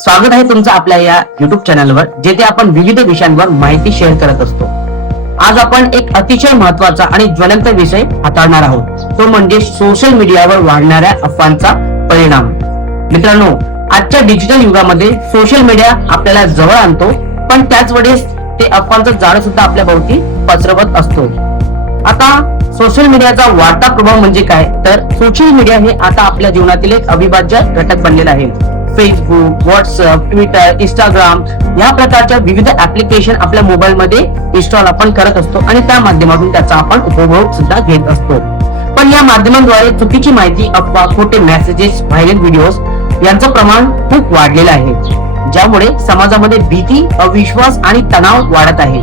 स्वागत आहे तुमचं आपल्या या युट्यूब चॅनलवर जेथे आपण विविध विषयांवर माहिती शेअर करत असतो. आज आपण एक अतिशय महत्त्वाचा आणि ज्वलंत विषय हाताळणार आहोत. तो म्हणजे सोशल मीडियावर वाढणाऱ्या अफवांचा परिणाम. मित्रांनो आजच्या डिजिटल युगामध्ये सोशल मीडिया आपल्याला जवळ आणतो पण त्याच वेळेस ते अफवांचं जाळं सुद्धा आपल्या भोवती पसरवत असतो. आता सोशल मीडियाचा वाढता प्रभाव म्हणजे काय? तर सोशल मीडिया हे आता आपल्या जीवनातील एक अविभाज्य घटक बनलेला आहे. फेसबुक व्हॉट्सअप ट्विटर इंस्टाग्राम या प्रकारच्या विविध ऍप्लिकेशन आपल्या मोबाईल मध्ये इन्स्टॉल आपण करत असतो आणि त्या माध्यमातून त्याचा आपण उपभोग सुद्धा घेत असतो. पण या माध्यमांद्वारे चुकीची माहिती अफवा खोटे मेसेजेस व्हायरल व्हिडिओ यांचं प्रमाण खूप वाढलेलं आहे ज्यामुळे समाजामध्ये भीती अविश्वास आणि तणाव वाढत आहे.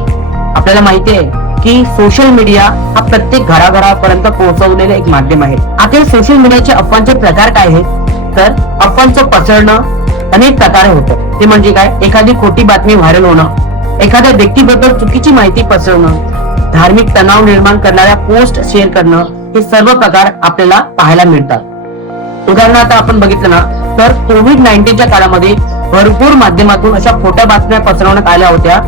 आपल्याला माहिती आहे की सोशल मीडिया हा प्रत्येक घराघरापर्यंत पोहोचवलेलं एक माध्यम आहे. आता सोशल मीडियाचे अफवांचे प्रकार काय आहेत? तर अफवांचं पसरणं अनेक प्रकारे होतं. ते म्हणजे काय? एखादी खोटी बातमी व्हायरल होणं एखाद्या व्यक्तीबद्दल चुकीची माहिती पसरवणं धार्मिक तणाव निर्माण करणाऱ्या पोस्ट शेअर करणं हे सर्व प्रकार आपल्याला पाहायला मिळतात. उदाहरणार्थ आपण बघितलं ना तर कोविड नाईन्टीनच्या काळामध्ये भरपूर माध्यमातून अशा खोट्या बातम्या पसरवण्यात आल्या होत्या.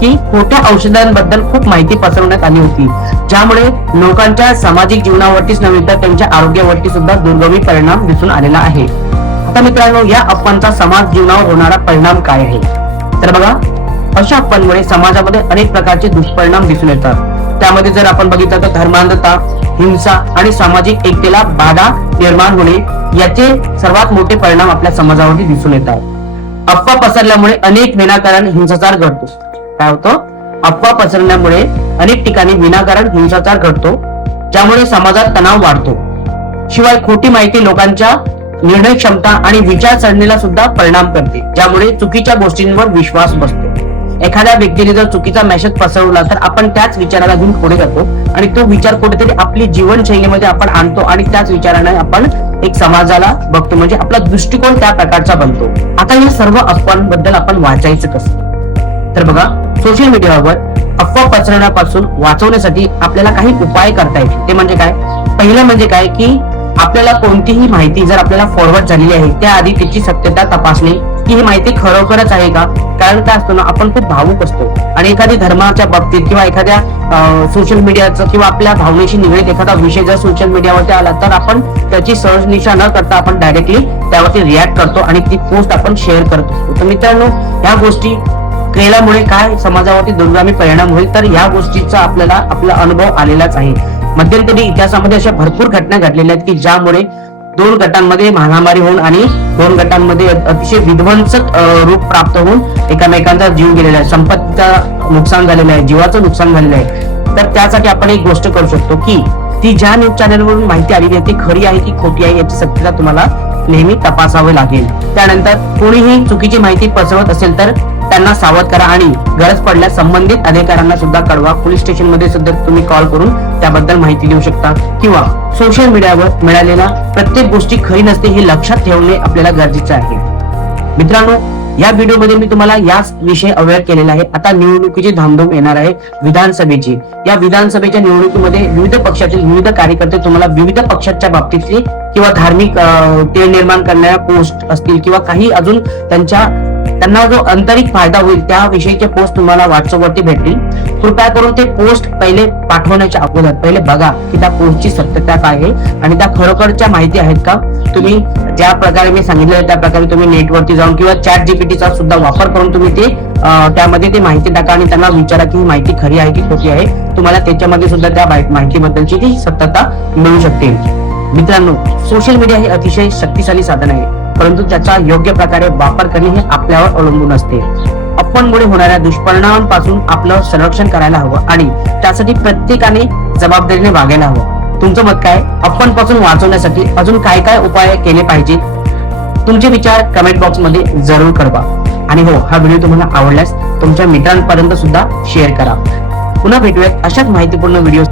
की खोट्या औषधांबद्दल खूप माहिती पसरवण्यात आली होती. ज्यामुळे लोकांच्या सामाजिक जीवनावरतीच नव्हे तर त्यांच्या आरोग्यावरती सुद्धा दुर्गमी परिणाम दिसून आलेला आहे. आता मित्रांनो या अफवांचा समाज जीवनावर होणारा परिणाम काय आहे? तर बघा अशा अफवांमुळे समाजामध्ये अनेक प्रकारचे दुष्परिणाम दिसून येतात. त्यामध्ये जर आपण बघितलं तर धर्मांधता हिंसा आणि सामाजिक एकतेला बाधा निर्माण होणे याचे सर्वात मोठे परिणाम आपल्या समाजावरती दिसून येतात. अफवा पसरल्यामुळे अनेक विनाकारण हिंसाचार घडतो. काय होतं? अफवा पसरण्यामुळे अनेक ठिकाणी विनाकारण हिंसाचार घडतो ज्यामुळे समाजात तणाव वाढतो. शिवाय खोटी माहिती लोकांच्या निर्णय क्षमता आणि विचारसरणीला सुद्धा परिणाम करते ज्यामुळे चुकीच्या गोष्टींवर विश्वास बसतो. एखाद्या व्यक्तीने जर चुकीचा मेसेज पसरवला तर आपण त्याच विचाराला घेऊन पुढे जातो आणि तो विचार कुठेतरी आपली जीवनशैलीमध्ये आपण आणतो आणि त्याच विचाराने आपण एक समाजाला बघतो. म्हणजे आपला दृष्टिकोन त्या प्रकारचा बनतो. आता या सर्व अफवांबद्दल आपण वाचायचं कसं? तर बघा सोशल मीडियावर अफवा पसरवण्यापासून वाचवण्यासाठी आपल्याला काही उपाय करता येतील. ते म्हणजे काय? पहिलं म्हणजे काय? की आपल्याला कोणतीही माहिती जर आपल्याला फॉरवर्ड झालेली आहे त्याआधी त्याची सत्यता तपासणे. की ही माहिती खरोखरच आहे का? कारण काय असतो ना आपण खूप भावूक असतो. आणि एखादी धर्माच्या बाबतीत किंवा एखाद्या सोशल मीडियाचं किंवा आपल्या भावनेशी निगडीत एखादा विषय जर सोशल मीडियावरती आला तर आपण त्याची सहजनिशा न करता आपण डायरेक्टली त्यावरती रिॲक्ट करतो आणि ती पोस्ट आपण शेअर करत असतो. तर मित्रांनो ह्या गोष्टी केल्यामुळे काय समाजावरती दुर्गामी परिणाम होईल तर या गोष्टीचा आपल्याला आपला अनुभव आलेलाच आहे. मध्यंतरी इतिहासामध्ये अशा भरपूर घटना घडलेल्या आहेत की ज्यामुळे दोन गटांमध्ये महामारी होऊन आणि दोन गटांमध्ये अतिशय विध्वंसक रूप प्राप्त होऊन एकामेकांचा जीव गेलेला आहे. संपत्तीचा नुकसान झालेलं आहे जीवाचं नुकसान झालेलं आहे. तर त्यासाठी आपण एक गोष्ट करू शकतो की ती ज्या न्यूज चॅनलवरून माहिती आलेली आहे ती खरी आहे की खोटी आहे याची सत्यता तुम्हाला नेहमी तपासावे लागेल. त्यानंतर कोणीही चुकीची माहिती पसरवत असेल तर त्यांना सावध करा आणि गरज पडल्यास संबंधित अधिकाऱ्यांना सुद्धा कळवा. पोलीस स्टेशनमध्ये सुद्धा तुम्ही कॉल करून त्याबद्दल माहिती देऊ शकता. किंवा सोशल मीडियावर मिळालेल्या प्रत्येक गोष्टी खरी नसते हे लक्षात ठेवणे आपल्याला गरजेचं आहे. मित्रांनो या व्हिडिओमध्ये मी तुम्हाला याच विषय अवेअर केलेला आहे. आता निवडणुकीची धामधूम येणार आहे विधानसभेची. या विधानसभेच्या निवडणुकीमध्ये विविध पक्षातील विविध कार्यकर्ते तुम्हाला विविध पक्षाच्या बाबतीतली किंवा धार्मिक अं, निर्माण करणाऱ्या पोस्ट असतील किंवा काही अजून त्यांच्या त्यांना जो आंतरिक फायदा होईल त्याविषयीचे पोस्ट तुम्हाला व्हॉट्सअपवरती भेटतील. कृपया करून ते पोस्ट पहिले पाठवण्याच्या अगोदर पहिले बघा की त्या पोस्टची सत्यता काय आहे आणि त्या खरोखरच्या माहिती आहेत का? तुम्ही ज्या प्रकारे मी सांगितलं त्या प्रकारे तुम्ही नेटवरती जाऊन किंवा चॅट जीपीटीचा सुद्धा वापर करून तुम्ही ते त्यामध्ये ते माहिती टाका आणि त्यांना विचारा की ही माहिती खरी आहे की खोटी आहे. तुम्हाला त्याच्यामध्ये सुद्धा त्या माहितीबद्दलची ती सत्यता मिळू शकते. मित्रांनो सोशल मीडिया हे अतिशय शक्तिशाली साधन आहे. परंतु त्याचा योग्य प्रकारे वापर करणे हे आपल्यावर अवलंबून असते. अप्पनमुळे होणाऱ्या दुष्परिणामांपासून आपलं संरक्षण करायला हवं आणि त्यासाठी प्रत्येकाने जबाबदारीने वागायला हवं. तुमचं मत काय? अफवांपासून वाचवण्यासाठी अजून काय काय उपाय केले पाहिजेत? तुमचे विचार कमेंट बॉक्समध्ये जरूर कळवा. आणि हो हा व्हिडिओ तुम्हाला आवडल्यास तुमच्या मित्रांपर्यंत सुद्धा शेअर करा. पुन्हा भेटूयात अशाच माहितीपूर्ण व्हिडिओ